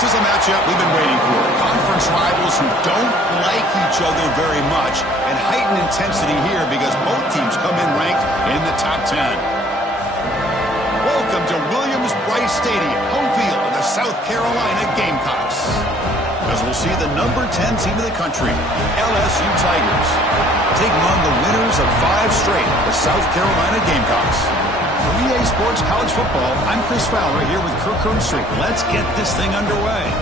This is a matchup we've been waiting for. Conference rivals who don't like each other very much, and heightened intensity here because both teams come in ranked in the top 10. Welcome to Williams-Brice Stadium, home field of the South Carolina Gamecocks. As we'll see the number 10 team of the country, LSU Tigers, taking on the winners of 5 straight, the South Carolina Gamecocks. For EA Sports College Football, I'm Chris Fowler here with Kirk Herbstreit. Let's get this thing underway.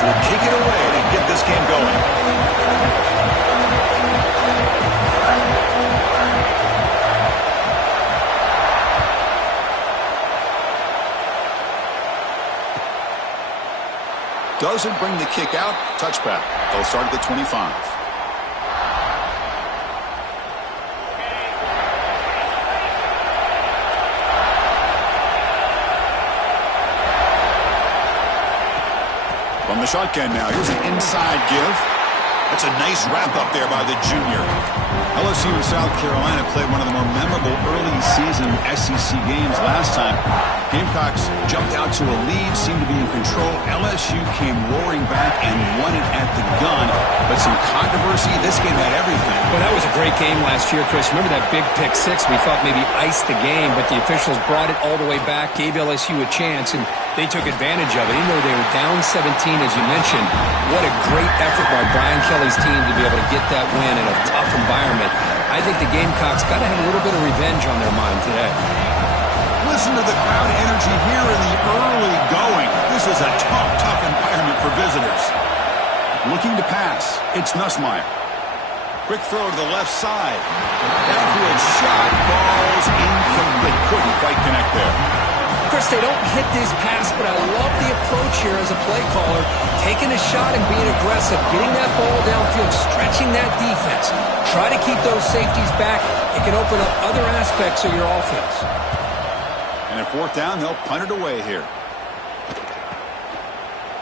Will kick it away to get this game going. Doesn't bring the kick out. Touchback. They'll start at the 25. From the shotgun now, here's an inside give. That's a nice wrap up there by the junior. LSU and South Carolina played one of the more memorable early season SEC games last time. Gamecocks jumped out to a lead, seemed to be in control. LSU came roaring back and won it at the gun. But some controversy, this game had everything. Well, that was a great game last year, Chris. Remember that big pick six? We thought maybe iced the game, but the officials brought it all the way back, gave LSU a chance, and they took advantage of it. Even though they were down 17, as you mentioned, what a great effort by Brian Kelly's team to be able to get that win in a tough environment. I think the Gamecocks got to have a little bit of revenge on their mind today. Listen to the crowd energy here in the early going. This is a tough environment for visitors. Looking to pass. It's Nussmeier. Quick throw to the left side. Downfield shot falls incomplete. Couldn't quite connect there. Chris, they don't hit this pass, but I love the approach here as a play caller. Taking a shot and being aggressive, getting that ball downfield, stretching that defense. Try to keep those safeties back. It can open up other aspects of your offense. And at 4th down, they'll punt it away here.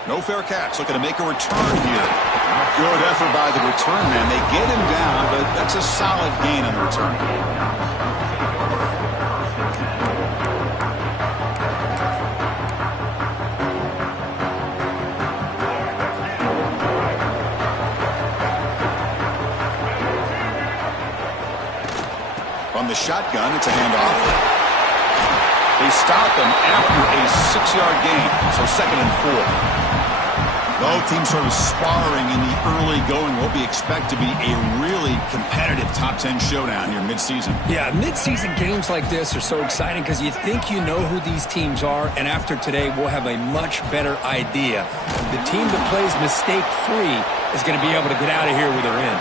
No fair catch. Looking to make a return here. Good effort by the return man. They get him down, but that's a solid gain on the return. From the shotgun, it's a handoff. They stop him after a 6-yard gain, so 2nd and 4. Both teams sort of sparring in the early going. What we expect to be a really competitive top 10 showdown here midseason. Yeah, midseason games like this are so exciting because you think you know who these teams are, and after today, we'll have a much better idea. The team that plays mistake-free is going to be able to get out of here with a win.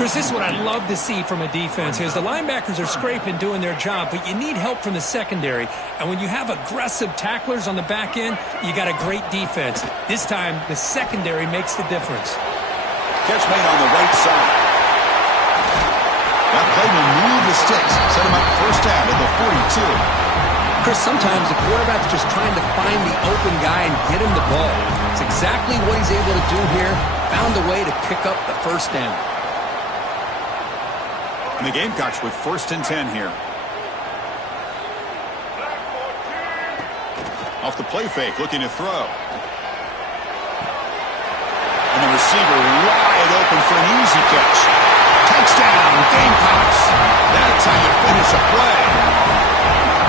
Chris, this is what I love to see from a defense is the linebackers are scraping, doing their job, but you need help from the secondary. And when you have aggressive tacklers on the back end, you got a great defense. This time, the secondary makes the difference. Catch made on the right side. That play will move the sticks. Set him up 1st down at the 42. Chris, sometimes the quarterback's just trying to find the open guy and get him the ball. It's exactly what he's able to do here. Found a way to pick up the 1st down. And the Gamecocks with 1st and 10 here. Off the play fake, looking to throw. And the receiver wide open for an easy catch. Touchdown, Gamecocks. That's how you finish a play.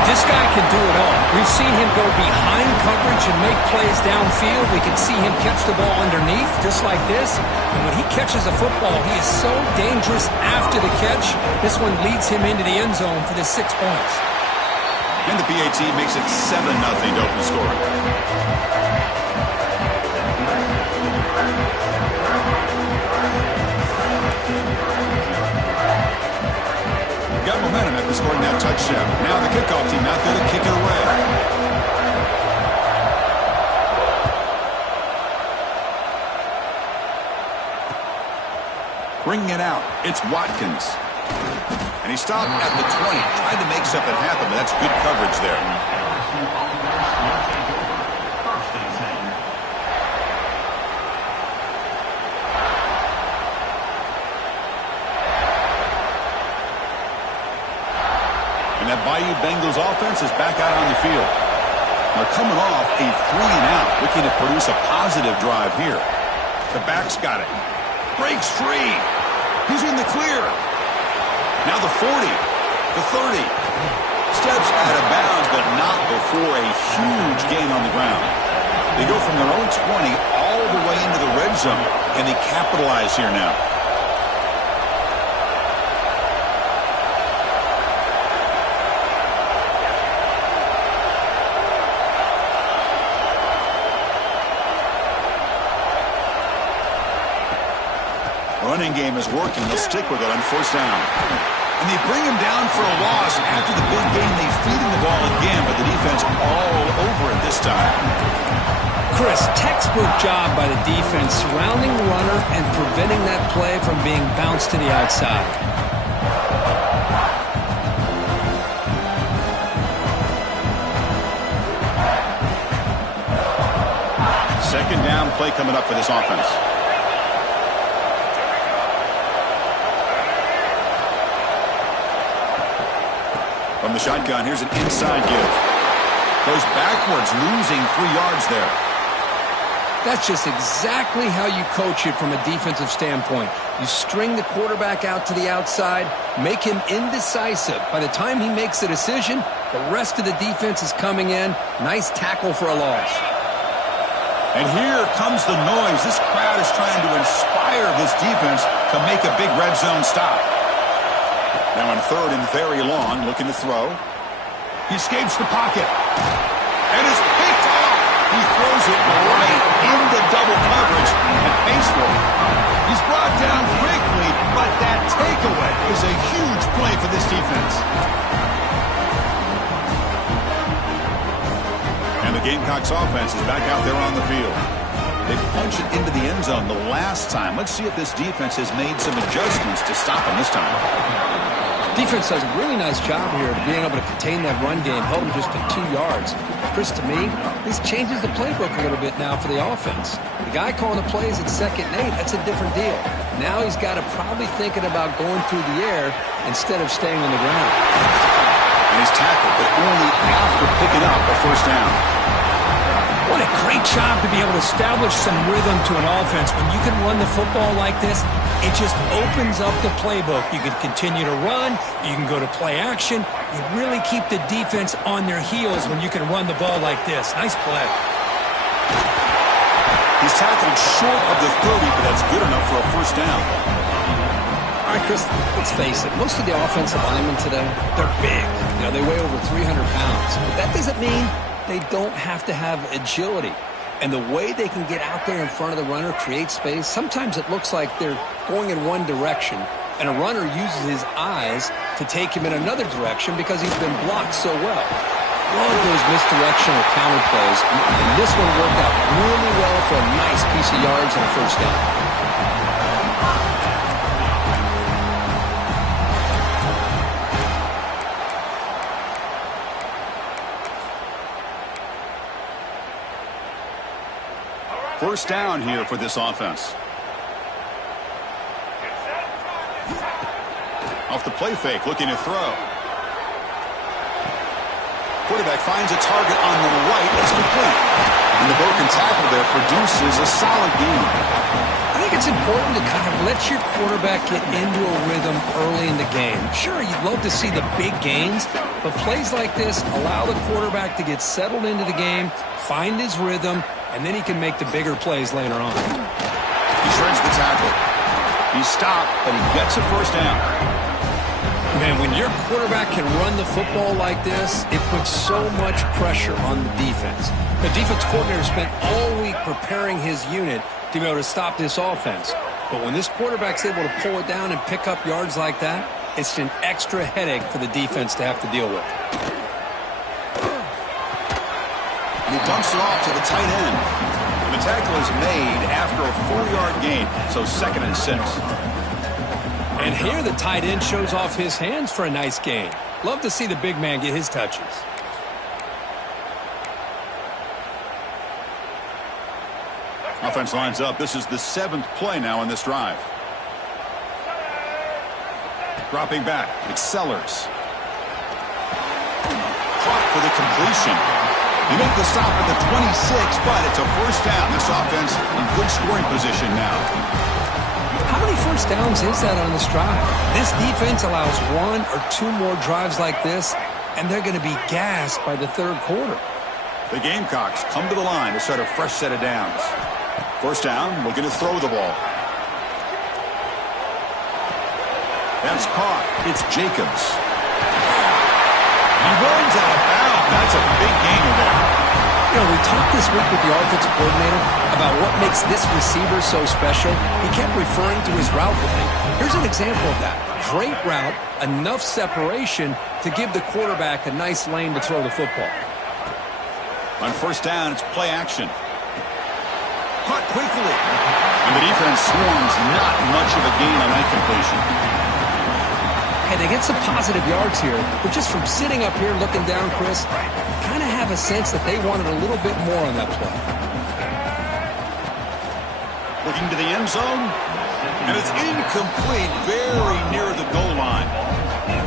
This guy can do it all. We've seen him go behind coverage and make plays downfield. We can see him catch the ball underneath, just like this. And when he catches a football, he is so dangerous after the catch. This one leads him into the end zone for the 6 points. And the PAT makes it 7-0 to open scoring. Got momentum after scoring that touchdown. Now the kickoff team out there to kick it away. Bringing it out, it's Watkins. And he stopped at the 20, trying to make something happen, but that's good coverage there. And that Bayou Bengals offense is back out on the field. They're coming off a 3-and-out, looking to produce a positive drive here. The back's got it. Breaks free. He's in the clear. Now the 40, the 30. Steps out of bounds, but not before a huge gain on the ground. They go from their own 20 all the way into the red zone. Can they capitalize here now? Running game is working. They'll stick with it on first down. And they bring him down for a loss. After the big game, they feed him the ball again, but the defense all over it this time. Chris, textbook job by the defense, surrounding the runner and preventing that play from being bounced to the outside. Second down play coming up for this offense. From the shotgun, here's an inside give. Goes backwards, losing 3 yards there. That's just exactly how you coach it from a defensive standpoint. You string the quarterback out to the outside, make him indecisive. By the time he makes a decision, the rest of the defense is coming in. Nice tackle for a loss. And here comes the noise. This crowd is trying to inspire this defense to make a big red zone stop. Now on third and very long, looking to throw. He escapes the pocket. And is picked off. He throws it right into double coverage and pays for it. He's brought down quickly, but that takeaway is a huge play for this defense. And the Gamecocks offense is back out there on the field. They punch it into the end zone the last time. Let's see if this defense has made some adjustments to stop him this time. Defense does a really nice job here of being able to contain that run game, held him just to 2 yards. Chris, to me, this changes the playbook a little bit now for the offense. The guy calling the plays at 2nd and 8, that's a different deal. Now he's got to probably thinking about going through the air instead of staying on the ground. And he's tackled, but only after picking up a first down. What a great job to be able to establish some rhythm to an offense. When you can run the football like this, it just opens up the playbook. You can continue to run. You can go to play action. You really keep the defense on their heels when you can run the ball like this. Nice play. He's tackled short of the 30, but that's good enough for a first down. All right, Chris, let's face it. Most of the offensive linemen today, they're big. You know, they weigh over 300 pounds. But that doesn't mean they don't have to have agility. And the way they can get out there in front of the runner, create space, sometimes it looks like they're going in one direction, and a runner uses his eyes to take him in another direction because he's been blocked so well. Love those misdirection or counter plays, and this one worked out really well for a nice piece of yards and a first down. First down here for this offense. Off the play fake, looking to throw. Quarterback finds a target on the right. It's complete. And the broken tackle there produces a solid gain. I think it's important to kind of let your quarterback get into a rhythm early in the game. Sure, you'd love to see the big gains, but plays like this allow the quarterback to get settled into the game, find his rhythm, and then he can make the bigger plays later on. He shreds the tackle. He's stopped, but he gets a first down. Man, when your quarterback can run the football like this, it puts so much pressure on the defense. The defense coordinator spent all week preparing his unit to be able to stop this offense. But when this quarterback's able to pull it down and pick up yards like that, it's an extra headache for the defense to have to deal with. He dumps it off to the tight end. And the tackle is made after a 4-yard gain, so 2nd and 6. And here the tight end shows off his hands for a nice gain. Love to see the big man get his touches. Offense lines up. This is the 7th play now in this drive. Dropping back. It's Sellers. Caught for the completion. They make the stop at the 26, but it's a first down. This offense in good scoring position now. How many first downs is that on this drive? This defense allows 1 or 2 more drives like this, and they're going to be gassed by the 3rd quarter. The Gamecocks come to the line to start a fresh set of downs. First down, looking to throw the ball. That's caught. It's Jacobs. He runs out of bounds. That's a big gainer there. You know, we talked this week with the offensive coordinator about what makes this receiver so special. He kept referring to his route running. Here's an example of that. Great route, enough separation to give the quarterback a nice lane to throw the football. On first down, it's play action. Caught quickly. And the defense swarms, not much of a gain on that completion. Hey, they get some positive yards here, but just from sitting up here looking down, Chris, kind of have a sense that they wanted a little bit more on that play. Looking to the end zone, and it's incomplete, very near the goal line.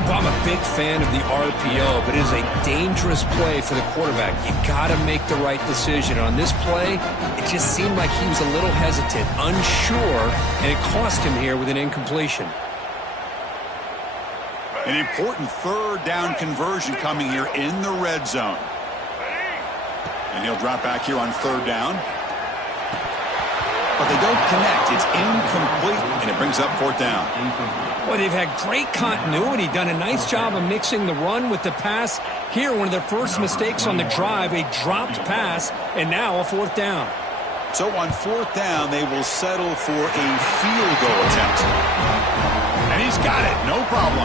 Well, I'm a big fan of the RPO, but it is a dangerous play for the quarterback. You got to make the right decision. On this play, it just seemed like he was a little hesitant, unsure, and it cost him here with an incompletion. An important 3rd down conversion coming here in the red zone. And he'll drop back here on 3rd down. But they don't connect. It's incomplete, and it brings up 4th down. Well, they've had great continuity, done a nice job of mixing the run with the pass. Here, one of their first mistakes on the drive, a dropped pass, and now a 4th down. So on 4th down, they will settle for a field goal attempt. And he's got it, no problem.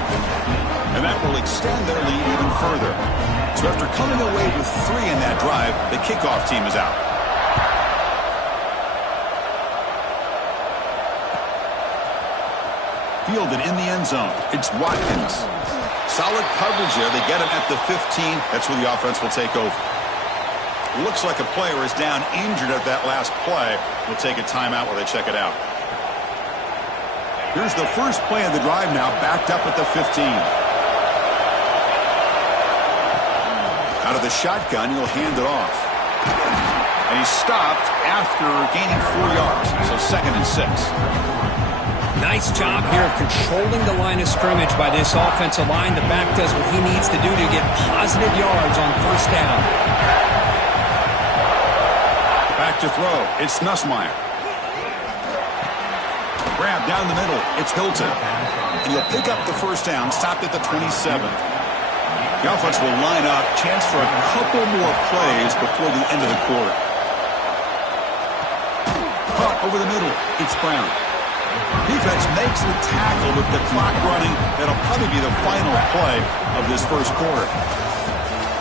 And that will extend their lead even further. So after coming away with 3 in that drive, the kickoff team is out. Fielded in the end zone. It's Watkins. Solid coverage there. They get him at the 15. That's where the offense will take over. Looks like a player is down injured at that last play. We'll take a timeout while they check it out. Here's the first play of the drive now, backed up at the 15. Out of the shotgun, he'll hand it off. And he's stopped after gaining 4 yards. So 2nd and 6. Nice job here of controlling the line of scrimmage by this offensive line. The back does what he needs to do to get positive yards on first down. Back to throw. It's Nussmeier. Grab down the middle. It's Hilton. And he'll pick up the first down, stopped at the 27. The offense will line up. Chance for a couple more plays before the end of the quarter. Caught over the middle. It's Brown. Defense makes the tackle with the clock running. That'll probably be the final play of this first quarter.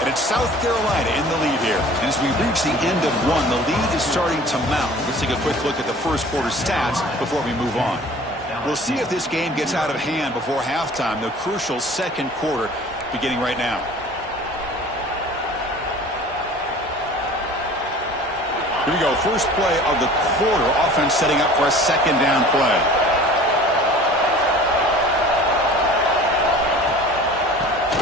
And it's South Carolina in the lead here. And as we reach the end of 1, the lead is starting to mount. Let's take a quick look at the first quarter stats before we move on. We'll see if this game gets out of hand before halftime, the crucial 2nd quarter beginning right now. Here we go. First play of the quarter. Offense setting up for a 2nd down play.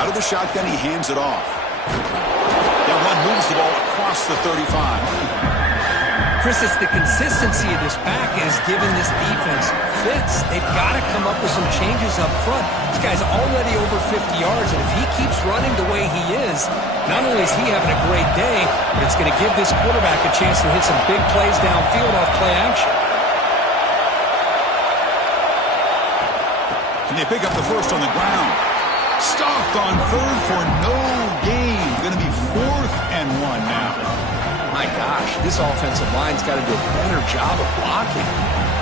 Out of the shotgun, he hands it off. That one moves the ball across the 35. Chris, it's the consistency of this back is giving this defense fits. They've got to come up with some changes up front. This guy's already over 50 yards, and if he keeps running the way he is, not only is he having a great day, but it's going to give this quarterback a chance to hit some big plays downfield off play action. Can they pick up the first on the ground? Stopped on 3rd for no gain. Going to be 4th and 1 now. My gosh, this offensive line's got to do a better job of blocking.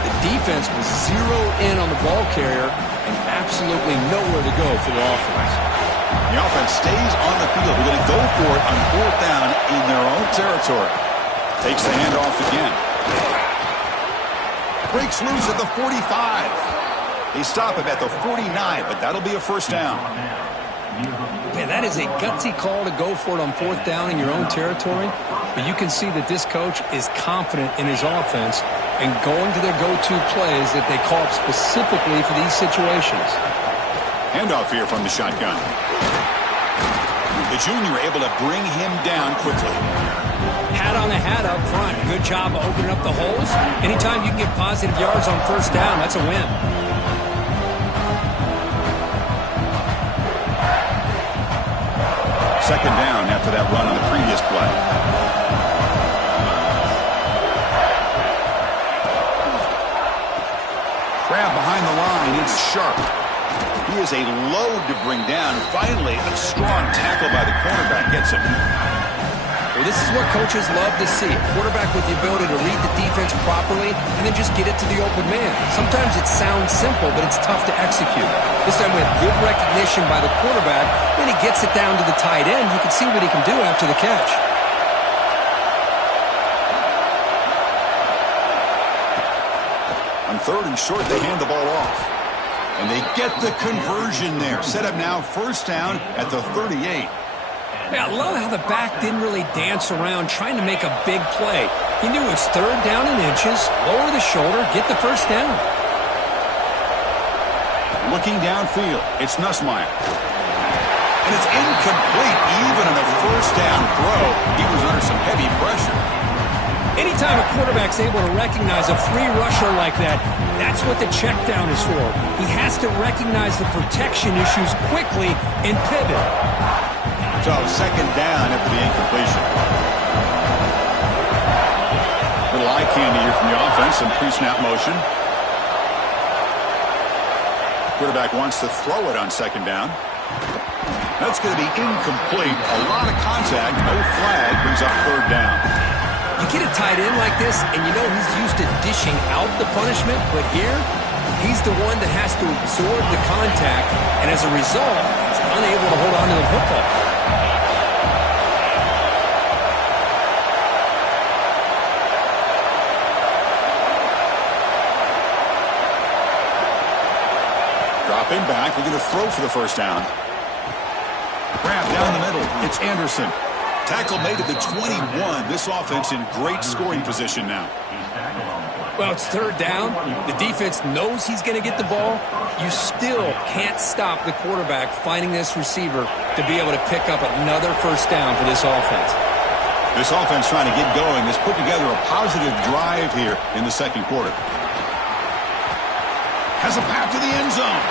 The defense will zero in on the ball carrier and absolutely nowhere to go for the offense. The offense stays on the field. They're going to go for it on 4th down in their own territory. Takes the handoff again. Breaks loose at the 45. They stop him at the 49, but that'll be a first down. Man, that is a gutsy call to go for it on fourth down in your own territory. But you can see that this coach is confident in his offense and going to their go-to plays that they call up specifically for these situations. Handoff here from the shotgun. The junior able to bring him down quickly. Hat on the hat up front. Good job of opening up the holes. Anytime you can get positive yards on first down, that's a win. Second down after that run on the previous play. Grab behind the line. It's Sharp. He is a load to bring down. Finally, a strong tackle by the cornerback gets him. Well, this is what coaches love to see. A quarterback with the ability to read the defense properly and then just get it to the open man. Sometimes it sounds simple, but it's tough to execute. This time with good recognition by the quarterback, when he gets it down to the tight end, you can see what he can do after the catch. On third and short, they hand the ball off. And they get the conversion there. Set up now first down at the 38. Yeah, I love how the back didn't really dance around trying to make a big play. He knew it was third down in inches, lower the shoulder, get the first down. Looking downfield, it's Nussmeier. And it's incomplete even on a first down throw. He was under some heavy pressure. Anytime a quarterback's able to recognize a free rusher like that, that's what the check down is for. He has to recognize the protection issues quickly and pivot. So second down after the incompletion. Little eye candy here from the offense, some pre-snap motion. Quarterback wants to throw it on second down. That's going to be incomplete. A lot of contact, no flag, brings up third down. You get a tight end like this, and you know he's used to dishing out the punishment, but here, he's the one that has to absorb the contact, and as a result, he's unable to hold on to the football. Dropping back, looking to throw for the first down. Grab down the middle, it's Anderson. Tackle made at the 21. This offense in great scoring position now. Well, it's third down. The defense knows he's going to get the ball. You still can't stop the quarterback finding this receiver to be able to pick up another first down for this offense. This offense trying to get going has put together a positive drive here in the second quarter. Has a path to the end zone.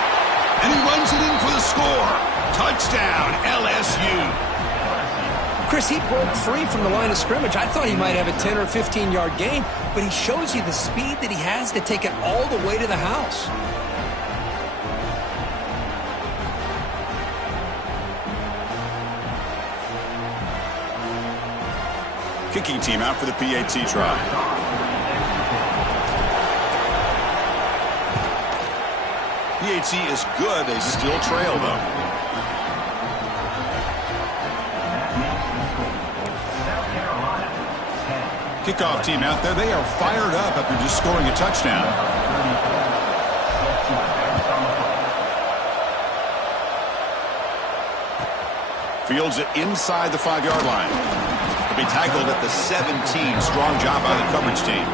And he runs it in for the score. Touchdown, LSU. Chris, he broke free from the line of scrimmage. I thought he might have a 10 or 15-yard gain, but he shows you the speed that he has to take it all the way to the house. Kicking team out for the PAT try. PAT is good. They still trail, though. Kickoff team out there. They are fired up after just scoring a touchdown. Fields it inside the 5-yard line. He'll be tackled at the 17. Strong job by the coverage team.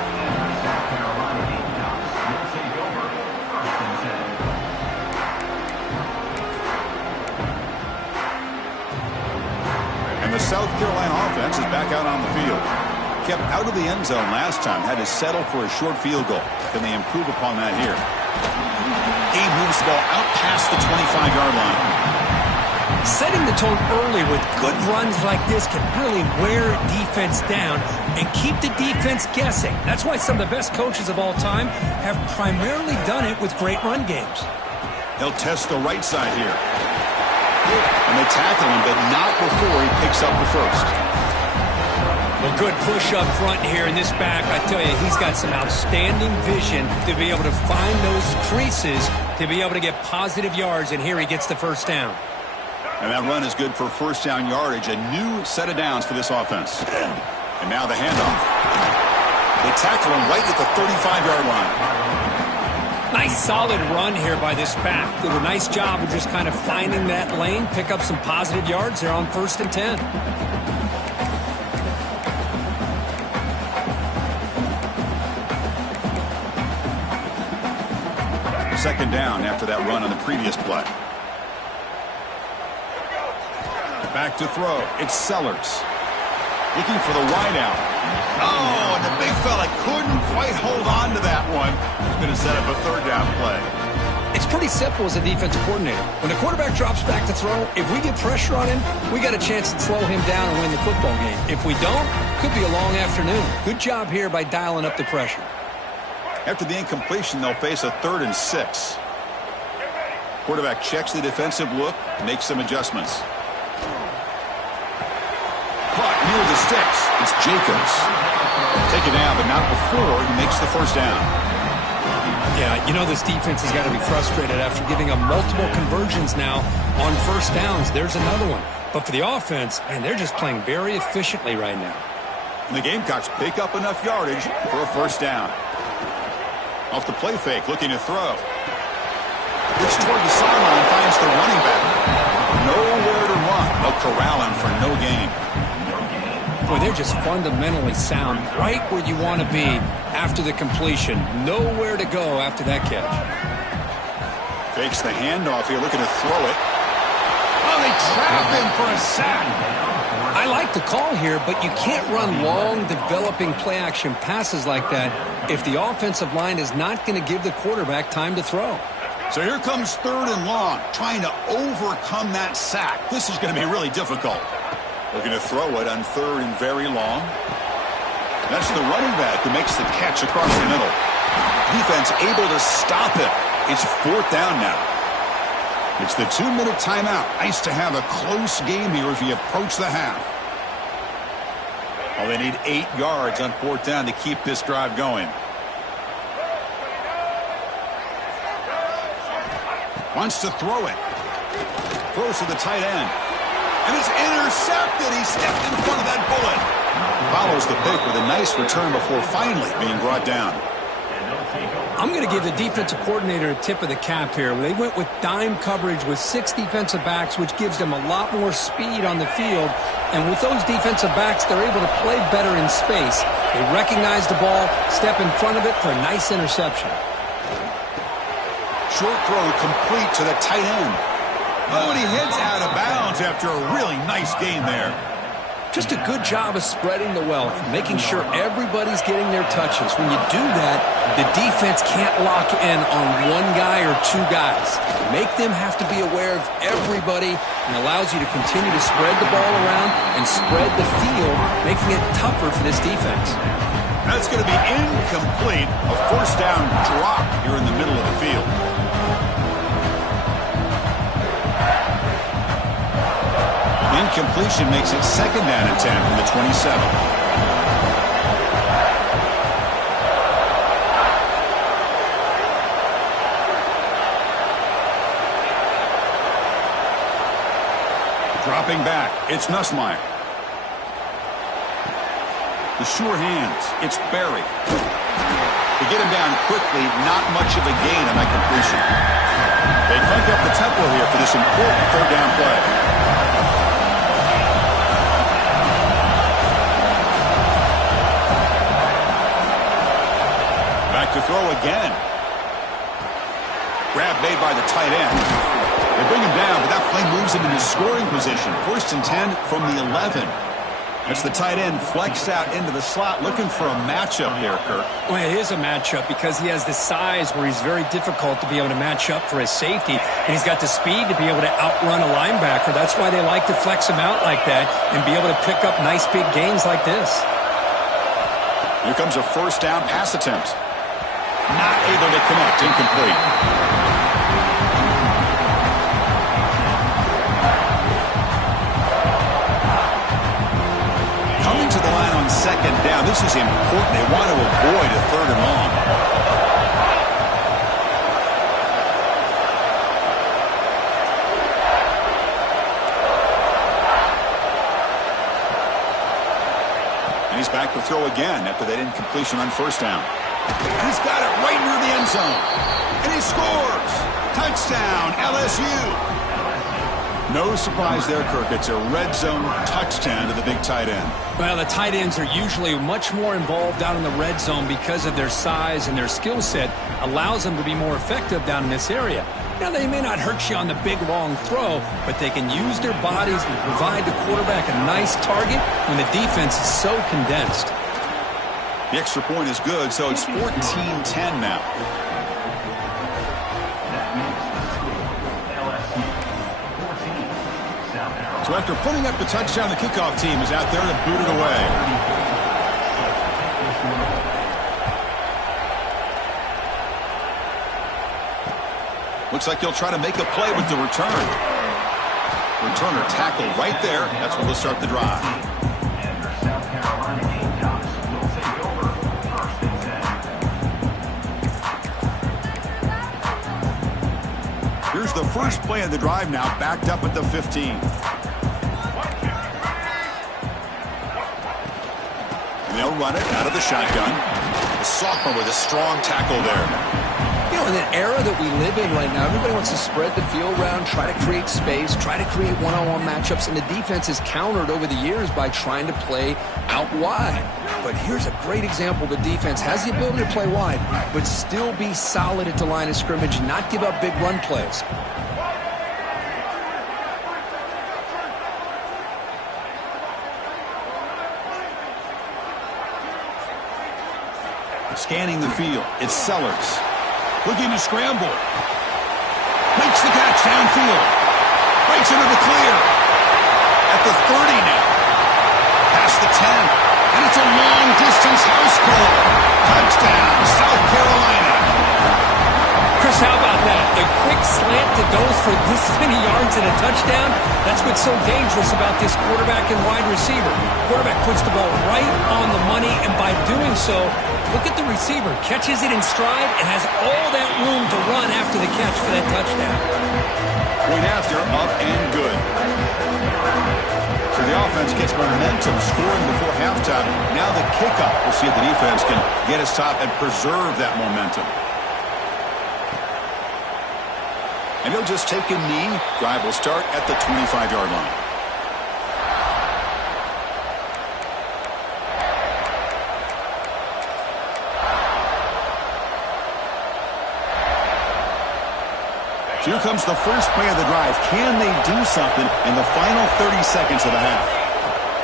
And the South Carolina offense is back out on the field. Kept out of the end zone last time, had to settle for a short field goal. Can they improve upon that here? He moves the ball out past the 25-yard line. Setting the tone early with good runs like this can really wear defense down and keep the defense guessing. That's why some of the best coaches of all time have primarily done it with great run games. They'll test the right side here. And they tackle him, but not before he picks up the first. Well, good push up front here in this back. I tell you, he's got some outstanding vision to be able to find those creases, to be able to get positive yards, and here he gets the first down. And that run is good for first down yardage, a new set of downs for this offense. And now the handoff. They tackle him right at the 35-yard line. Nice solid run here by this back. Did a nice job of just kind of finding that lane, pick up some positive yards there on 1st and 10. Second down after that run on the previous play. Back to throw. It's Sellers. Looking for the wide out. Oh, and the big fella couldn't quite hold on to that one. He's going to set up a 3rd down play. It's pretty simple as a defensive coordinator. When the quarterback drops back to throw, if we get pressure on him, we got a chance to slow him down and win the football game. If we don't, could be a long afternoon. Good job here by dialing up the pressure. After the incompletion, they'll face a 3rd and 6. Quarterback checks the defensive look, makes some adjustments. Caught near the sticks. It's Jacobs. Taken down, but not before he makes the 1st down. Yeah, you know this defense has got to be frustrated after giving up multiple conversions now on 1st downs. There's another one. But for the offense, man, they're just playing very efficiently right now. And the Gamecocks pick up enough yardage for a 1st down. Off the play fake, looking to throw. Looks toward the sideline, finds the running back. Nowhere to run. They'll corral him for no gain. Boy, they're just fundamentally sound, right where you want to be after the completion. Nowhere to go after that catch. Fakes the handoff here, looking to throw it. Oh, they trap him for a sack. I like the call here, but you can't run long, developing play-action passes like that if the offensive line is not going to give the quarterback time to throw. So here comes 3rd and long, trying to overcome that sack. This is going to be really difficult. Looking to throw it on 3rd and very long. That's the running back who makes the catch across the middle. Defense able to stop it. It's 4th down now. It's the 2-minute timeout. Nice to have a close game here as we approach the half. Well, they need 8 yards on 4th down to keep this drive going. Wants to throw it. Throws to the tight end. And it's intercepted. He stepped in front of that bullet. Follows the pick with a nice return before finally being brought down. I'm going to give the defensive coordinator a tip of the cap here. They went with dime coverage with 6 defensive backs, which gives them a lot more speed on the field. And with those defensive backs, they're able to play better in space. They recognize the ball, step in front of it for a nice interception. Short throw complete to the tight end. Oh, and he heads out of bounds after a really nice gain there. Just a good job of spreading the wealth, making sure everybody's getting their touches. When you do that, the defense can't lock in on one guy or 2 guys. Make them have to be aware of everybody and allows you to continue to spread the ball around and spread the field, making it tougher for this defense. That's going to be incomplete. A 1st down drop here in the middle of the field. Incompletion makes it 2nd down and 10 from the 27. Dropping back, it's Nussmeier. The sure hands, it's Berry. To get him down quickly, not much of a gain on that completion. They crank up the tempo here for this important 3rd down play. To throw again. Grab made by the tight end. They bring him down, but that play moves him into scoring position. 1st and 10 from the 11. That's the tight end flexed out into the slot, looking for a matchup here, Kirk. Well, it is a matchup because he has the size where he's very difficult to be able to match up for his safety, and he's got the speed to be able to outrun a linebacker. That's why they like to flex him out like that and be able to pick up nice big gains like this. Here comes a 1st down pass attempt. Not able to connect, incomplete. Coming to the line on 2nd down. This is important. They want to avoid a 3rd and long. And he's back to throw again after that incompletion on 1st down. He's got it right near the end zone. And he scores! Touchdown, LSU! No surprise there, Kirk. It's a red zone touchdown to the big tight end. Well, the tight ends are usually much more involved down in the red zone because of their size, and their skill set allows them to be more effective down in this area. Now, they may not hurt you on the big, long throw, but they can use their bodies and provide the quarterback a nice target when the defense is so condensed. The extra point is good, so it's 14-10 now. So after putting up the touchdown, the kickoff team is out there to boot it away. Looks like he'll try to make a play with the return. Returner tackled right there. That's what will start the drive. Here's the first play of the drive now, backed up at the 15. They'll run it out of the shotgun. The sophomore with a strong tackle there. You know, in the era that we live in right now, everybody wants to spread the field around, try to create space, try to create one-on-one matchups, and the defense is countered over the years by trying to play out wide. But here's a great example. The defense has the ability to play wide, but still be solid at the line of scrimmage, not give up big run plays. Scanning the field, it's Sellers. Looking to scramble. Makes the catch downfield. Breaks into the clear. At the 30 now. Past the 10. And it's a long-distance house call. Touchdown, South Carolina. Chris, how about that? A quick slant that goes for this many yards and a touchdown. That's what's so dangerous about this quarterback and wide receiver. Quarterback puts the ball right on the money, and by doing so, look at the receiver. Catches it in stride and has all that room to run after the catch for that touchdown. Point after, up and good. So the offense gets momentum, scoring before halftime. Now the kickoff. We'll see if the defense can get a stop and preserve that momentum. And he'll just take a knee. Drive will start at the 25-yard line. Here comes the first play of the drive. Can they do something in the final 30 seconds of the half?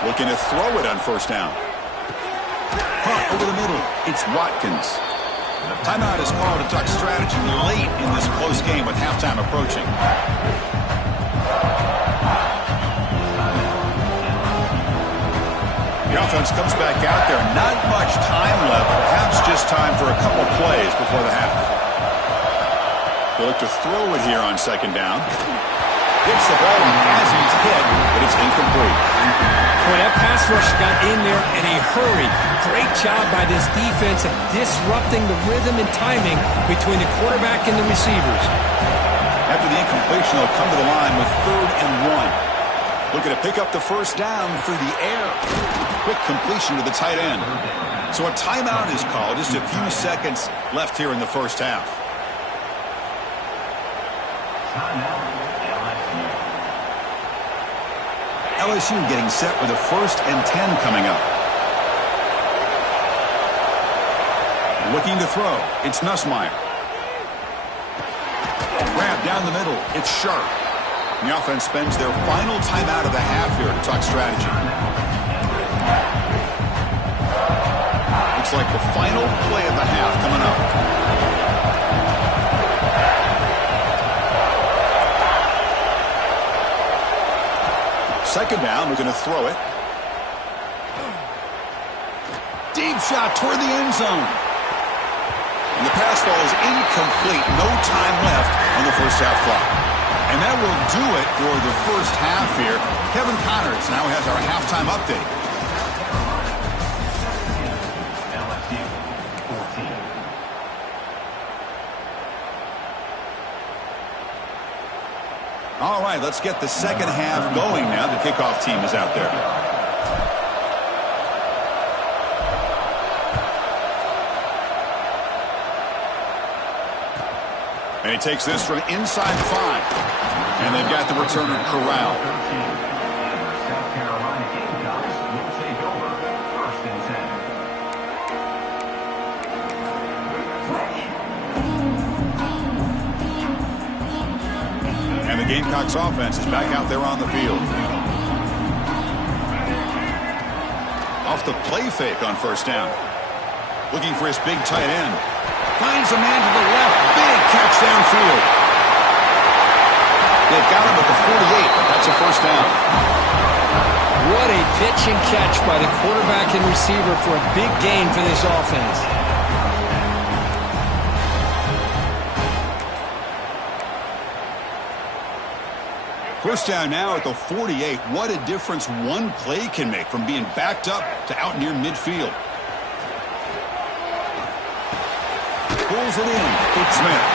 Looking to throw it on first down. Punt over the middle. It's Watkins. Timeout is called to talk strategy late in this close game with halftime approaching. The offense comes back out there. Not much time left. Perhaps just time for a couple plays before the half. They look to throw it here on second down. Hits the ball as he's hit, but it's incomplete. Boy, that pass rush got in there in a hurry. Great job by this defense of disrupting the rhythm and timing between the quarterback and the receivers. After the incompletion, they'll come to the line with 3rd and 1. Looking to pick up the first down through the air. Quick completion to the tight end. So a timeout is called. Just a few seconds left here in the first half. LSU getting set with a 1st and 10 coming up. Looking to throw. It's Nussmeier. Grab down the middle. It's Sharp. The offense spends their final timeout of the half here to talk strategy. Looks like the final play of the half coming up. Second down, we're going to throw it. Deep shot toward the end zone. And the pass ball is incomplete. No time left on the first half clock. And that will do it for the first half here. Kevin Connors now has our halftime update. All right, let's get the second half going now. The kickoff team is out there. And he takes this from inside the 5. And they've got the returner corralled. And the Gamecocks offense is back out there on the field. Off the play fake on first down. Looking for his big tight end. Finds a man to the left. Big catch downfield. They've got him at the 48, but that's a first down. What a pitch and catch by the quarterback and receiver for a big gain for this offense. First down now at the 48. What a difference one play can make from being backed up to out near midfield. Pulls it in. It's Smith.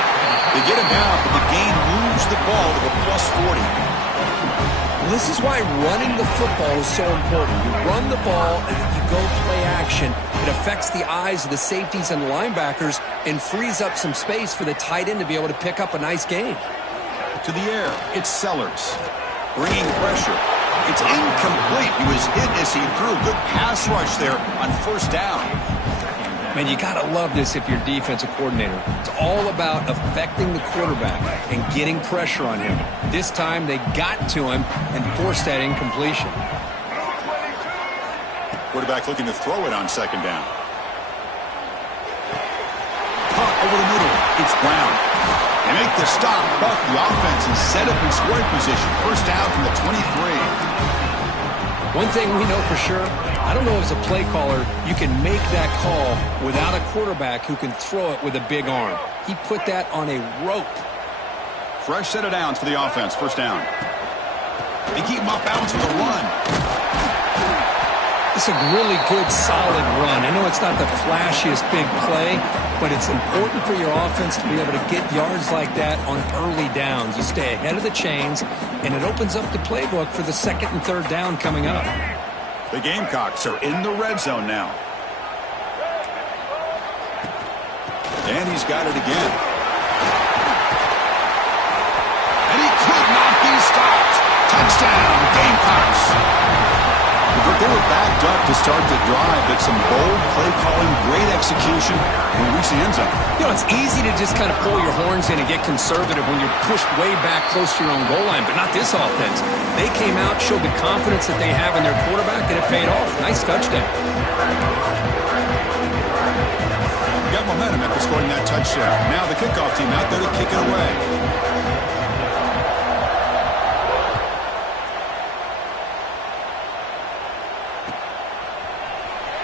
They get him down, but the gain moves the ball to the plus 40. Well, this is why running the football is so important. You run the ball and then you go play action. It affects the eyes of the safeties and linebackers and frees up some space for the tight end to be able to pick up a nice gain. To the air, it's Sellers. Bringing pressure. It's incomplete. He was hit as he threw. Good pass rush there on first down. Man, you got to love this if you're a defensive coordinator. It's all about affecting the quarterback and getting pressure on him. This time they got to him and forced that incompletion. Quarterback looking to throw it on second down. Pop over the middle. It's Brown. They make the stop, but the offense is set up in scoring position. First down from the 23. One thing we know for sure, I don't know as a play caller, you can make that call without a quarterback who can throw it with a big arm. He put that on a rope. Fresh set of downs for the offense. First down. They keep him off balance with a run. It's a really good, solid run. I know it's not the flashiest big play, but it's important for your offense to be able to get yards like that on early downs. You stay ahead of the chains, and it opens up the playbook for the second and third down coming up. The Gamecocks are in the red zone now. And he's got it again. And he could not be stopped. Touchdown, Gamecocks. But they were backed up to start the drive, but some bold play calling, great execution, will reach the end zone. You know, it's easy to just kind of pull your horns in and get conservative when you're pushed way back close to your own goal line, but not this offense. They came out, showed the confidence that they have in their quarterback, and it paid off. Nice touchdown. Got momentum after scoring that touchdown. Now the kickoff team out there to kick it away.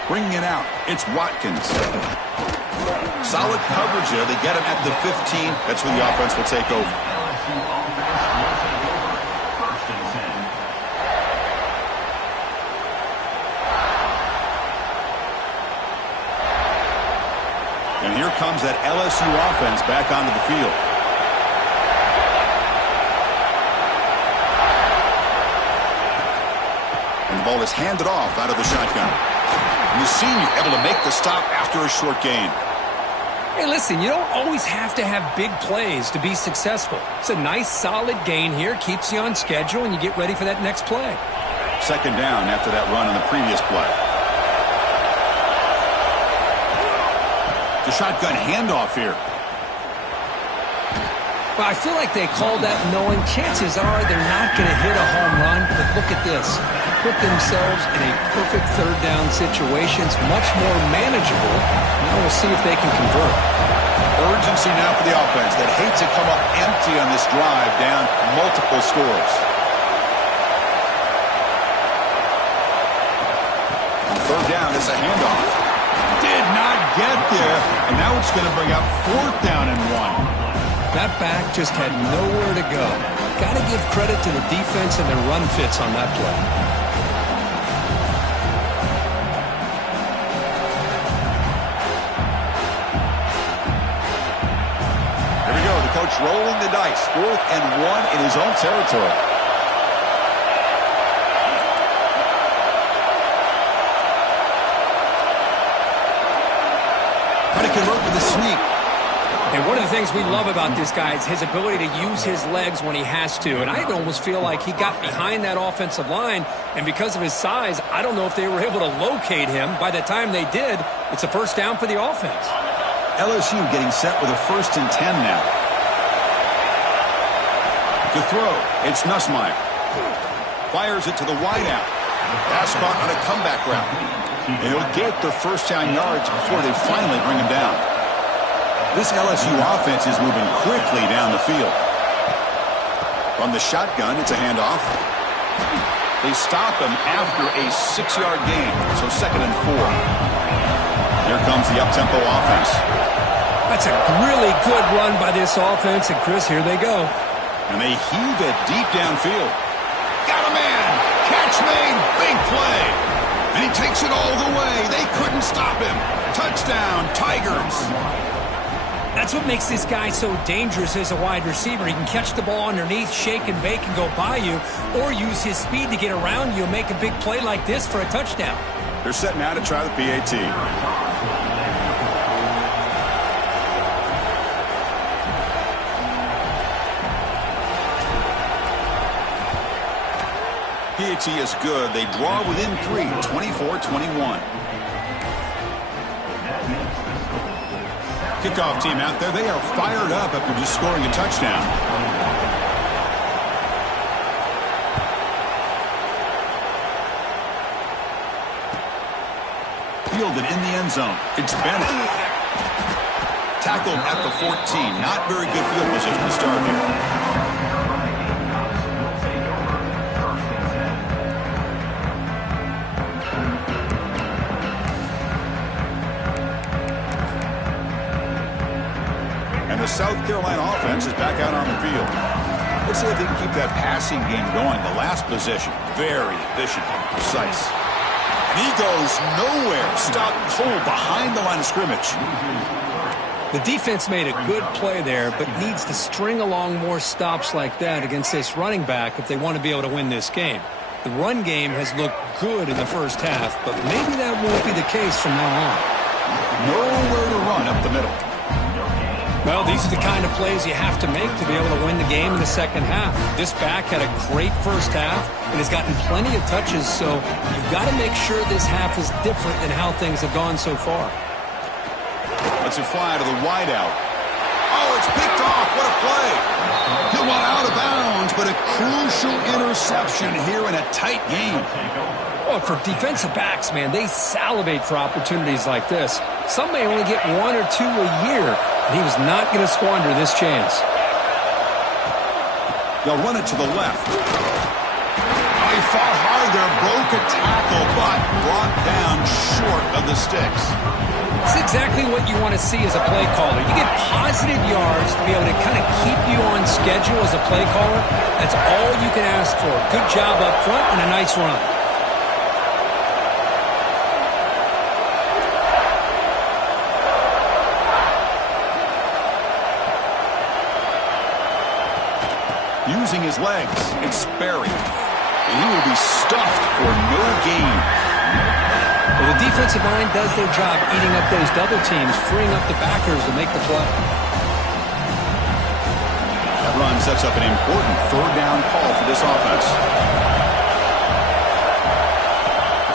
Bringing it out, it's Watkins. Solid coverage there. They get him at the 15. That's where the offense will take over. And here comes that LSU offense back onto the field. And the ball is handed off out of the shotgun. And the senior able to make the stop after a short gain. Hey, listen, you don't always have to have big plays to be successful. It's a nice, solid gain here. Keeps you on schedule, and you get ready for that next play. Second down after that run on the previous play. The shotgun handoff here. Well, I feel like they called that knowing chances are they're not going to hit a home run, but look at this. Put themselves in a perfect third down situation. It's much more manageable. Now we'll see if they can convert. Urgency now for the offense that hates to come up empty on this drive, down multiple scores. On third down, it's a handoff. Did not get there, and now it's going to bring up fourth down and 1. That back just had nowhere to go. Got to give credit to the defense and their run fits on that play. Here we go. The coach rolling the dice. 4th and 1 in his own territory. Trying to convert with a sneak. And one of the things we love about this guy is his ability to use his legs when he has to. And I almost feel like he got behind that offensive line, and because of his size, I don't know if they were able to locate him. By the time they did, it's a first down for the offense. LSU getting set with a 1st and 10 now. To throw, it's Nussmeier. Fires it to the wideout. Pass caught on a comeback route. And he'll get the first down yards before they finally bring him down. This LSU offense is moving quickly down the field. From the shotgun, it's a handoff. They stop him after a 6-yard gain, so 2nd and 4. Here comes the up-tempo offense. That's a really good run by this offense, and Chris, here they go. And they heave it deep downfield. Got a man! Catch made! Big play! And he takes it all the way. They couldn't stop him. Touchdown, Tigers! That's what makes this guy so dangerous as a wide receiver. He can catch the ball underneath, shake and bake, and go by you, or use his speed to get around you and make a big play like this for a touchdown. They're setting out to try the PAT. PAT is good. They draw within 3, 24-21. Kickoff team out there. They are fired up after just scoring a touchdown. Fielded in the end zone. It's Bennett. Tackled at the 14. Not very good field position to start here. The South Carolina offense is back out on the field. Let's see if they can keep that passing game going. The last possession, very efficient and precise. And he goes nowhere. Stopped cold behind the line of scrimmage. The defense made a good play there, but needs to string along more stops like that against this running back if they want to be able to win this game. The run game has looked good in the first half, but maybe that won't be the case from now on. Nowhere to run up the middle. Well, these are the kind of plays you have to make to be able to win the game in the second half. This back had a great first half and has gotten plenty of touches, so you've got to make sure this half is different than how things have gone so far. Let's it fly to the wideout. Oh, it's picked off. What a play. He went out of bounds, but a crucial interception here in a tight game. Oh, for defensive backs, man, they salivate for opportunities like this. Some may only get 1 or 2 a year, and he was not going to squander this chance. They'll run it to the left. Oh, he fought hard there, broke a tackle, but brought down short of the sticks. It's exactly what you want to see as a play caller. You get positive yards to be able to kind of keep you on schedule as a play caller. That's all you can ask for. Good job up front and a nice run. Using his legs, it's Sperry. And he will be stuffed for no gain. Well, the defensive line does their job eating up those double teams, freeing up the backers to make the play. That run sets up an important 3rd down call for this offense.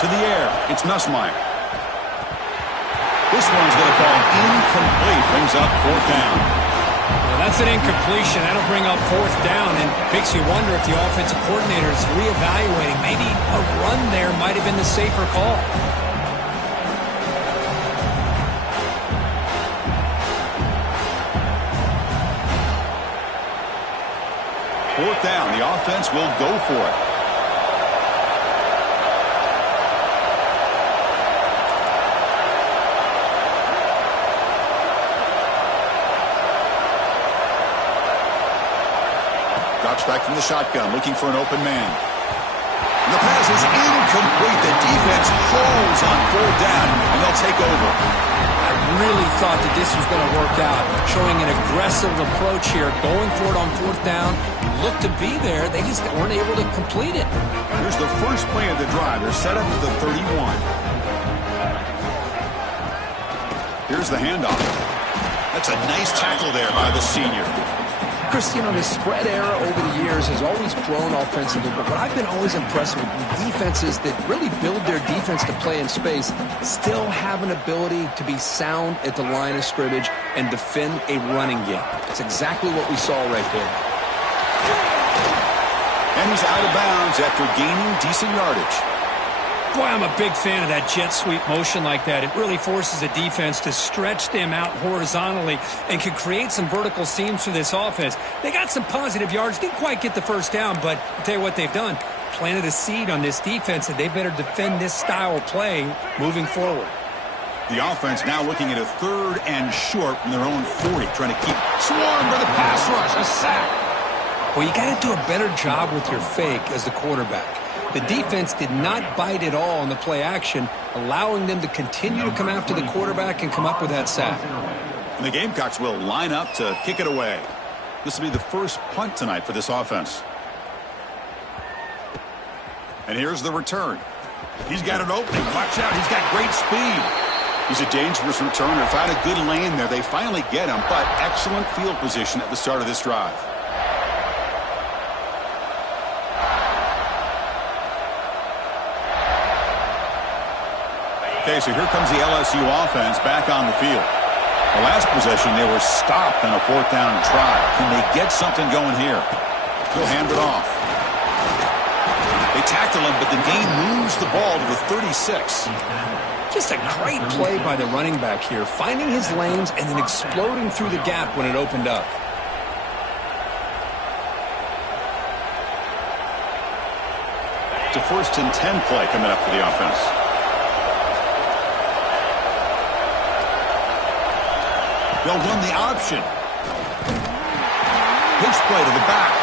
To the air, it's Nussmeier. This one's going to fall incomplete, brings up 4th down. Well, that's an incompletion. That'll bring up 4th down and makes you wonder if the offensive coordinator is reevaluating. Maybe a run there might have been the safer call. 4th down, the offense will go for it. Drops back from the shotgun, looking for an open man. And the pass is incomplete. The defense holds on 4th down, and they'll take over. I really thought that this was going to work out, showing an aggressive approach here, going for it on 4th down. Looked to be there. They just weren't able to complete it. Here's the first play of the drive. They're set up at the 31. Here's the handoff. That's a nice tackle there by the senior. Chris, you know, the spread era over the years has always grown offensively, but what I've been always impressed with defenses that really build their defense to play in space still have an ability to be sound at the line of scrimmage and defend a running game. That's exactly what we saw right there. And he's out of bounds after gaining decent yardage. Boy, I'm a big fan of that jet sweep motion like that. It really forces a defense to stretch them out horizontally and can create some vertical seams for this offense. They got some positive yards, didn't quite get the first down, but I'll tell you what they've done. Planted a seed on this defense, and they better defend this style of play moving forward. The offense now looking at a 3rd and short from their own 40, trying to keep swarmed by the pass rush. A sack. Well, you got to do a better job with your fake as the quarterback. The defense did not bite at all on the play action, allowing them to continue to come after the quarterback and come up with that sack. And the Gamecocks will line up to kick it away. This will be the first punt tonight for this offense. And here's the return. He's got an opening. Watch out. He's got great speed. He's a dangerous returner. Found a good lane there. They finally get him, but excellent field position at the start of this drive. Okay, so here comes the LSU offense back on the field. The last possession, they were stopped on a 4th down try. Can they get something going here? He'll hand it off. They tackle him, but the gain moves the ball to the 36. Just a great play by the running back here, finding his lanes and then exploding through the gap when it opened up. It's a 1st and 10 play coming up for the offense. They'll run the option. Pitch play to the back.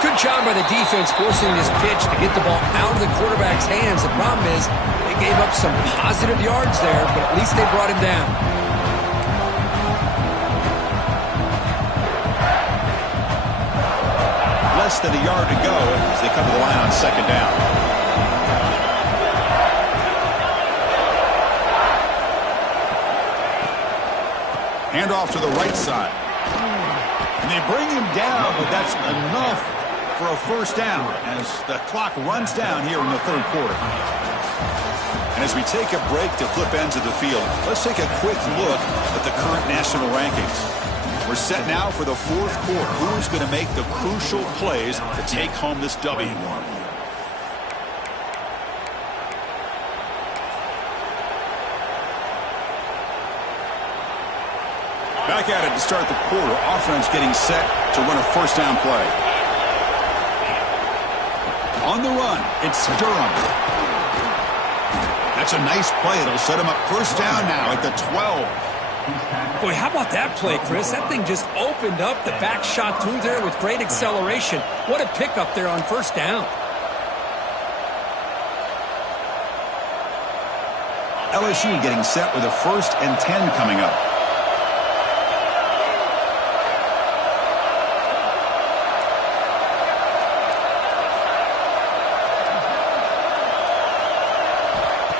Good job by the defense forcing this pitch to get the ball out of the quarterback's hands. The problem is they gave up some positive yards there, but at least they brought him down. Less than a yard to go as they come to the line on 2nd down. Hand off to the right side. And they bring him down, but that's enough for a 1st down as the clock runs down here in the 3rd quarter. And as we take a break to flip ends of the field, let's take a quick look at the current national rankings. We're set now for the 4th quarter. Who's going to make the crucial plays to take home this W? Back at it to start the quarter. Offense getting set to run a 1st down play. On the run, it's Durham. That's a nice play. It'll set him up 1st down now at the 12. Boy, how about that play, Chris? That thing just opened up. The back shot through there with great acceleration. What a pickup there on 1st down. LSU getting set with a 1st and 10 coming up.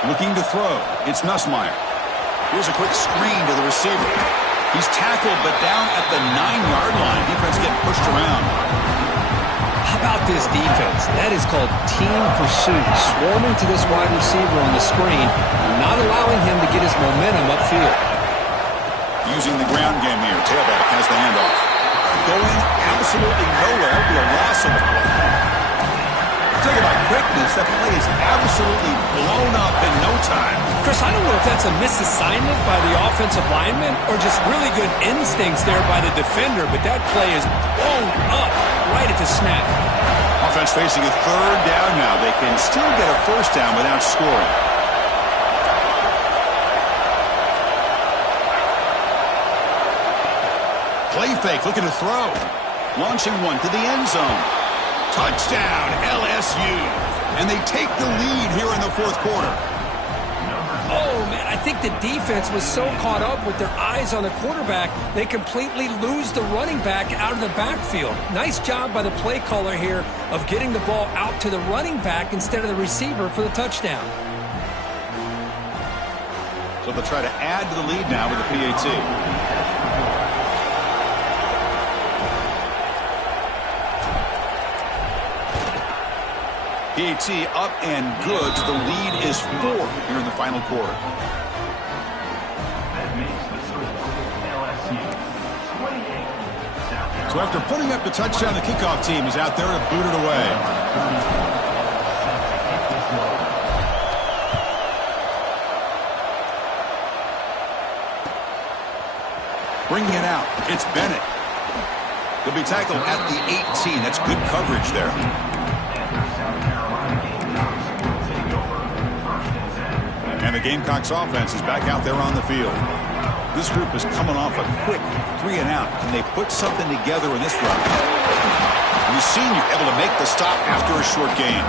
Looking to throw. It's Nussmeier. Here's a quick screen to the receiver. He's tackled, but down at the 9-yard line. Defense getting pushed around. How about this defense? That is called team pursuit. Swarming to this wide receiver on the screen, not allowing him to get his momentum upfield. Using the ground game here. Tailback has the handoff. Going absolutely nowhere. It'll be a loss of the play. Talk about quickness. That play is absolutely blown up in no time. Chris, I don't know if that's a misassignment by the offensive lineman or just really good instincts there by the defender, but that play is blown up right at the snap. Offense facing a 3rd down now. They can still get a 1st down without scoring. Play fake, looking to throw. Launching one to the end zone. Touchdown, LSU. And they take the lead here in the 4th quarter. Oh, man, I think the defense was so caught up with their eyes on the quarterback, they completely lose the running back out of the backfield. Nice job by the play caller here of getting the ball out to the running back instead of the receiver for the touchdown. So they'll try to add to the lead now with the PAT. PAT up and good. The lead is 4 here in the final quarter. So after putting up the touchdown, the kickoff team is out there to boot it away. Bringing it out, it's Bennett. He'll be tackled at the 18. That's good coverage there. And the Gamecocks offense is back out there on the field. This group is coming off a quick 3 and out. Can they put something together in this run? And the senior able to make the stop after a short gain.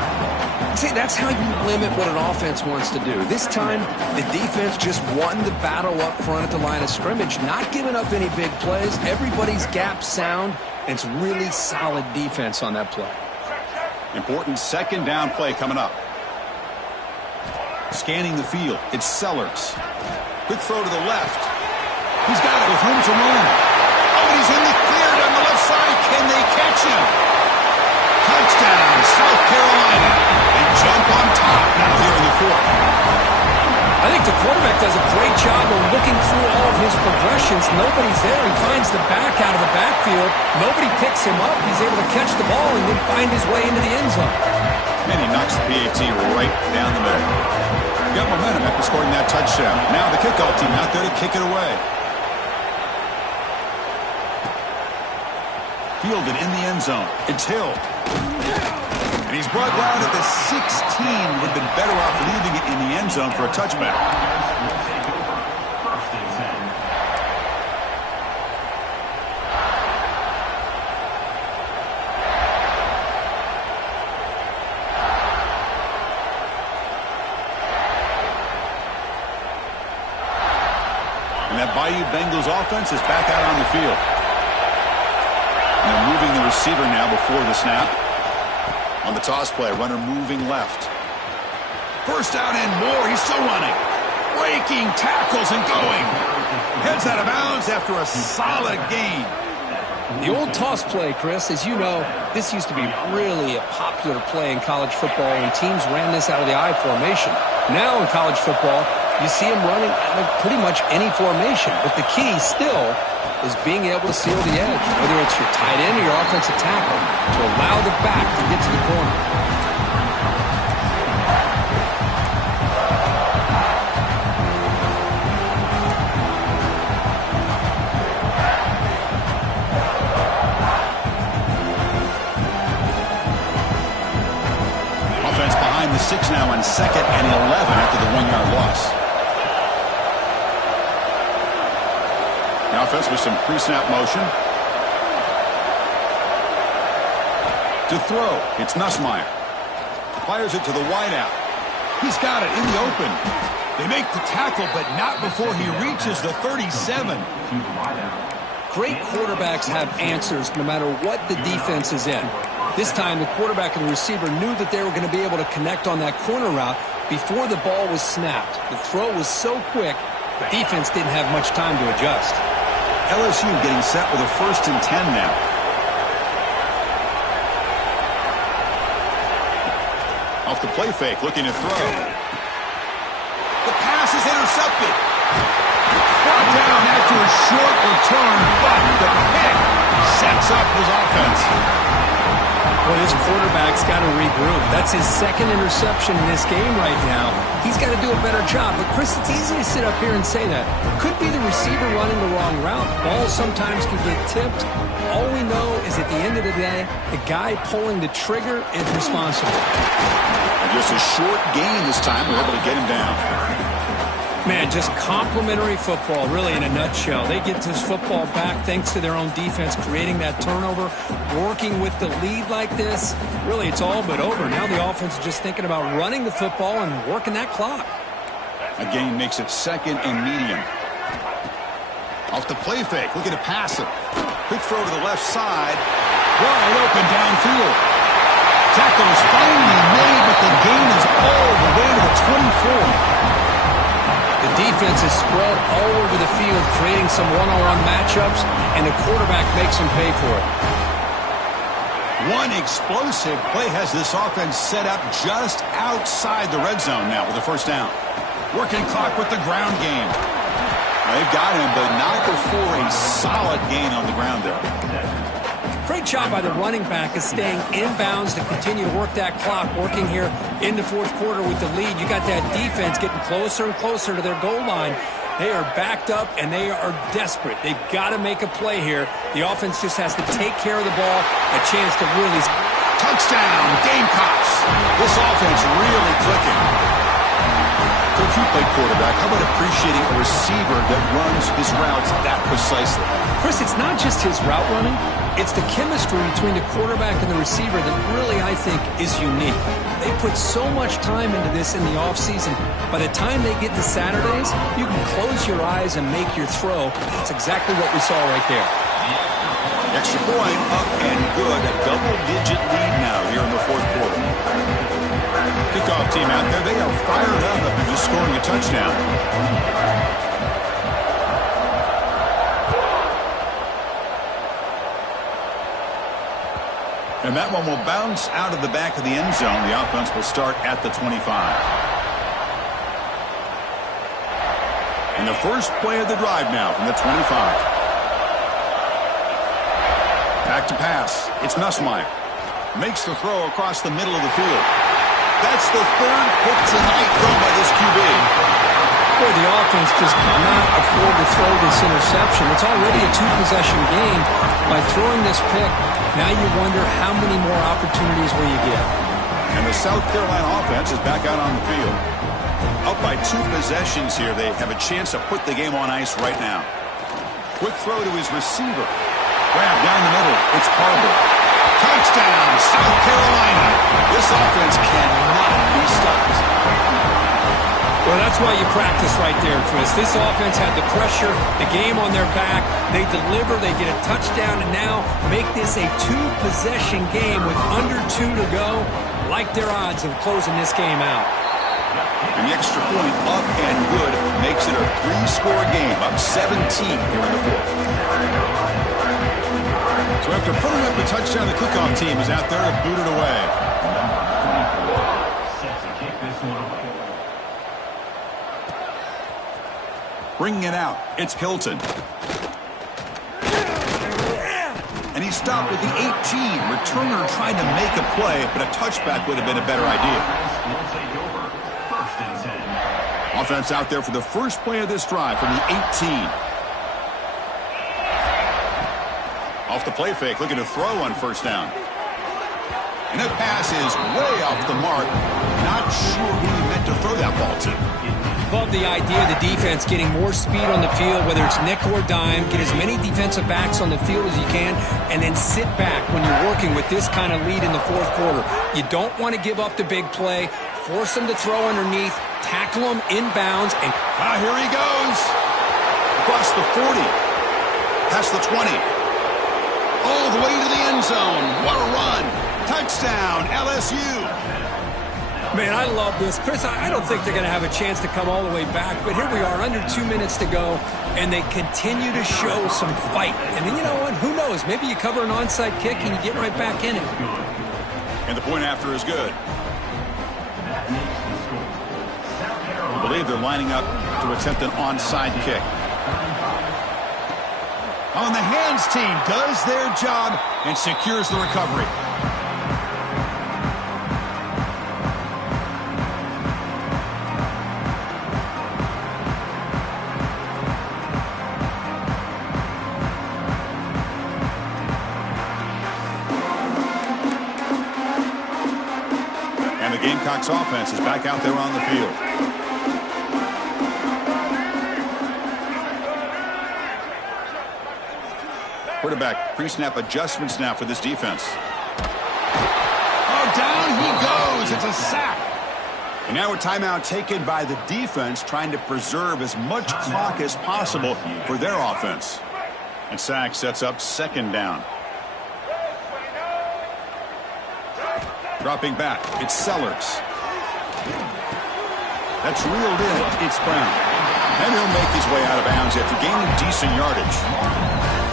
See, that's how you limit what an offense wants to do. This time, the defense just won the battle up front at the line of scrimmage, not giving up any big plays. Everybody's gap sound, and it's really solid defense on that play. Important second down play coming up. Scanning the field, it's Sellers. Quick throw to the left. He's got it with room to run. Oh, and he's in the clear down the left side. Can they catch him? Touchdown, South Carolina. They jump on top now here in the fourth. I think the quarterback does a great job of looking through all of his progressions. Nobody's there. He finds the back out of the backfield. Nobody picks him up. He's able to catch the ball and then find his way into the end zone. And he knocks the PAT right down the middle. Got momentum after scoring that touchdown. Now the kickoff team out there to kick it away. Fielded in the end zone. It's Hill. And he's brought down at the 16. Would have been better off leaving it in the end zone for a touchback. And that Bayou Bengals offense is back out on the field. And they're moving the receiver now before the snap. On the toss play, runner moving left. First down and more. He's still running. Breaking tackles and going. Heads out of bounds after a solid gain. The old toss play, Chris, as you know, this used to be really a popular play in college football, and teams ran this out of the I formation. Now in college football, you see them running out of pretty much any formation. But the key still is being able to seal the edge, whether it's your tight end or your offensive tackle, to allow the back to get to the corner. Offense behind the 6 now on 2nd and 11 after the 1-yard loss. The offense with some pre-snap motion. To throw, it's Nussmeier. Fires it to the wideout. He's got it in the open. They make the tackle, but not before he reaches the 37. Great quarterbacks have answers no matter what the defense is in. This time, the quarterback and the receiver knew that they were going to be able to connect on that corner route before the ball was snapped. The throw was so quick, the defense didn't have much time to adjust. LSU getting set with a 1st and 10 now. Off the play fake, looking to throw. The pass is intercepted. Brought down after a short return, but the pick sets up his offense. Well, this quarterback's got to regroup. That's his 2nd interception in this game right now. He's got to do a better job. But, Chris, it's easy to sit up here and say that. Could be the receiver running the wrong route. Balls sometimes can get tipped. All we know is at the end of the day, the guy pulling the trigger is responsible. And just a short gain this time. We're able to get him down. Man, just complimentary football, really, in a nutshell. They get this football back thanks to their own defense, creating that turnover, working with the lead like this. Really, it's all but over. Now the offense is just thinking about running the football and working that clock. A gain makes it 2nd and medium. Off the play fake, looking to pass it. Quick throw to the left side. Wide open downfield. Tackle is finally made, but the gain is all the way to the 24. The defense is spread all over the field, creating some one-on-one matchups, and the quarterback makes them pay for it. One explosive play has this offense set up just outside the red zone now with a first down. Working clock with the ground game. They've got him, but not before a solid gain on the ground there. Great job by the running back is staying inbounds to continue to work that clock, working here in the fourth quarter with the lead. You got that defense getting closer and closer to their goal line. They are backed up, and they are desperate. They've got to make a play here. The offense just has to take care of the ball, a chance to really... Touchdown, Gamecocks. This offense really clicking. Coach, you played quarterback. How about appreciating a receiver that runs his routes that precisely? Chris, it's not just his route running. It's the chemistry between the quarterback and the receiver that really, I think, is unique. They put so much time into this in the offseason. By the time they get to Saturdays, you can close your eyes and make your throw. That's exactly what we saw right there. Extra point, up and good. A double-digit lead now here in the fourth quarter. Kickoff team out there, they are fired up after just scoring a touchdown. And that one will bounce out of the back of the end zone. The offense will start at the 25. And the first play of the drive now from the 25. Back to pass. It's Nussmeier. Makes the throw across the middle of the field. That's the third pick tonight thrown by this QB. Boy, the offense just cannot afford to throw this interception. It's already a two-possession game. By throwing this pick, now you wonder how many more opportunities will you get. And the South Carolina offense is back out on the field. Up by 2 possessions here. They have a chance to put the game on ice right now. Quick throw to his receiver. Grab down the middle. It's Parble. Touchdown, South Carolina. This offense cannot be stopped. Well, that's why you practice right there, Chris. This offense had the pressure, the game on their back. They deliver, they get a touchdown, and now make this a 2-possession game with under 2 to go. Like their odds of closing this game out. And the extra point up and good makes it a 3-score game, up 17 here in the fourth. So after putting up the touchdown, the kickoff team is out there to boot it away. Bringing it out, it's Hilton. And he stopped with the 18. Returner trying to make a play, but a touchback would have been a better idea. Offense out there for the first play of this drive from the 18. Off the play fake, looking to throw on first down. And that pass is way off the mark. Not sure who he meant to throw that ball to. Love the idea of the defense getting more speed on the field, whether it's nickel or dime. Get as many defensive backs on the field as you can, and then sit back when you're working with this kind of lead in the fourth quarter. You don't want to give up the big play. Force them to throw underneath. Tackle them inbounds. And here he goes. Across the 40. Past the 20. All the way to the end zone. What a run. Touchdown, LSU. Man, I love this. Chris, I don't think they're going to have a chance to come all the way back, but here we are, under 2 minutes to go, and they continue to show some fight. And then, you know what? Who knows? Maybe you cover an onside kick and you get right back in it. And the point after is good. I believe they're lining up to attempt an onside kick. On the hands team does their job and secures the recovery. And the Gamecocks offense is back out there on the field. Quarterback pre-snap adjustments now for this defense. Oh, down he goes. It's a sack. And now a timeout taken by the defense, trying to preserve as much clock as possible for their offense. And sack sets up second down. Dropping back, it's Sellers. That's reeled in. It's Brown. And he'll make his way out of bounds after gaining decent yardage.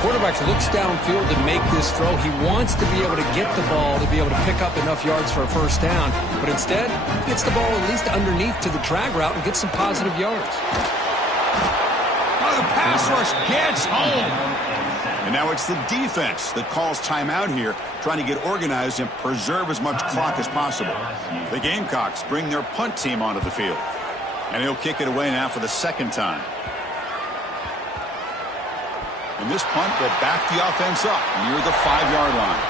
Quarterback looks downfield to make this throw. He wants to be able to get the ball to be able to pick up enough yards for a first down. But instead, he gets the ball at least underneath to the drag route and gets some positive yards. Oh, the pass rush gets home. And now it's the defense that calls timeout here, trying to get organized and preserve as much clock as possible. The Gamecocks bring their punt team onto the field. And he'll kick it away now for the second time. And this punt will back the offense up near the 5-yard line.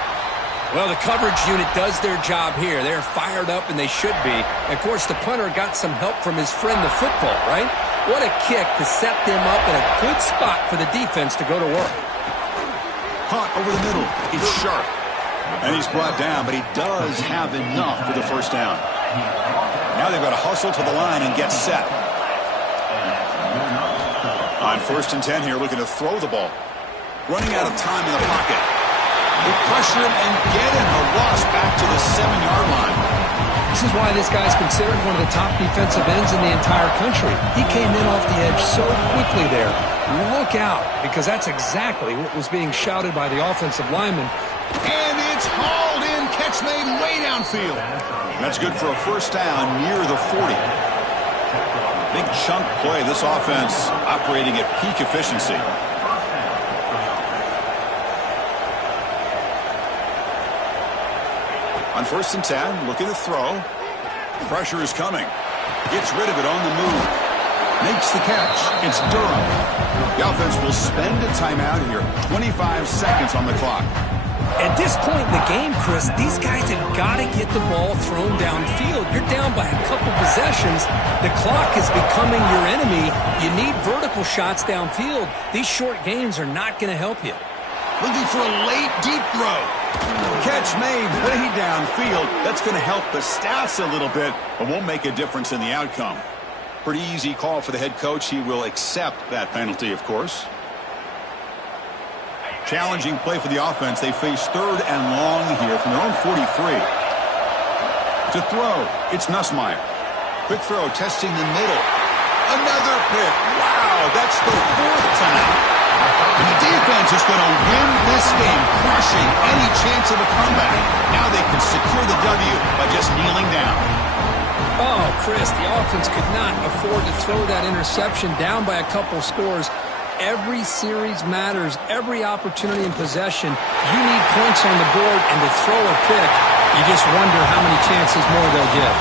Well, the coverage unit does their job here. They're fired up, and they should be. And of course, the punter got some help from his friend, the football, right? What a kick to set them up in a good spot for the defense to go to work. Caught over the middle. It's sharp. And he's brought down, but he does have enough for the first down. Now they've got to hustle to the line and get set. On 1st and 10 here, looking to throw the ball. Running out of time in the pocket. They pressure him and get him. A loss back to the 7-yard line. This is why this guy's considered one of the top defensive ends in the entire country. He came in off the edge so quickly there. Look out, because that's exactly what was being shouted by the offensive lineman. And it's hauled in. Catch made way downfield. That's good for a first down near the 40. Big chunk play. This offense operating at peak efficiency. On 1st and 10, looking to throw. Pressure is coming. Gets rid of it on the move. Makes the catch. It's Durham. The offense will spend a timeout here. 25 seconds on the clock. At this point in the game, Chris, these guys have got to get the ball thrown downfield. You're down by a couple possessions. The clock is becoming your enemy. You need vertical shots downfield. These short games are not going to help you. Looking for a late deep throw. Catch made way downfield. That's going to help the stats a little bit, but won't make a difference in the outcome. Pretty easy call for the head coach. He will accept that penalty, of course. Challenging play for the offense. They face 3rd and long here from their own 43. To throw, it's Nussmeier. Quick throw, testing the middle. Another pick. Wow, that's the 4th tonight. And the defense is going to win this game, crushing any chance of a comeback. Now they can secure the W by just kneeling down. Oh, Chris, the offense could not afford to throw that interception down by a couple scores. Every series matters. Every opportunity in possession. You need points on the board, and to throw a pick, you just wonder how many chances more they'll get.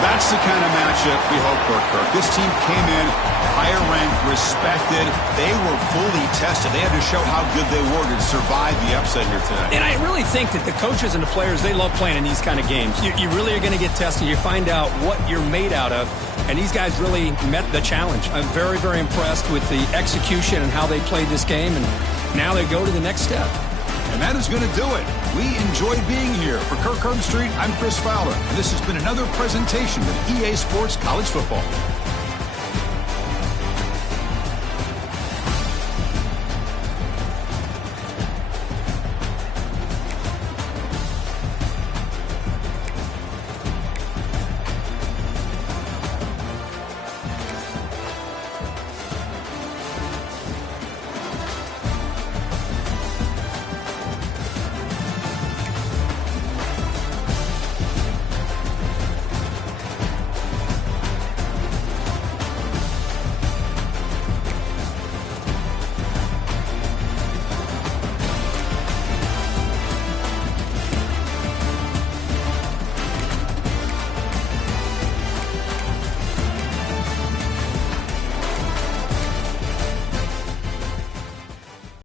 That's the kind of matchup we hope for, Kirk. This team came in higher ranked, respected. They were fully tested. They had to show how good they were to survive the upset here today. And I really think that the coaches and the players, they love playing in these kind of games. You really are going to get tested. You find out what you're made out of. And these guys really met the challenge. I'm very, very impressed with the execution and how they played this game. And now they go to the next step. And that is going to do it. We enjoyed being here. For Kirk Herbstreit, I'm Chris Fowler. And this has been another presentation of EA Sports College Football.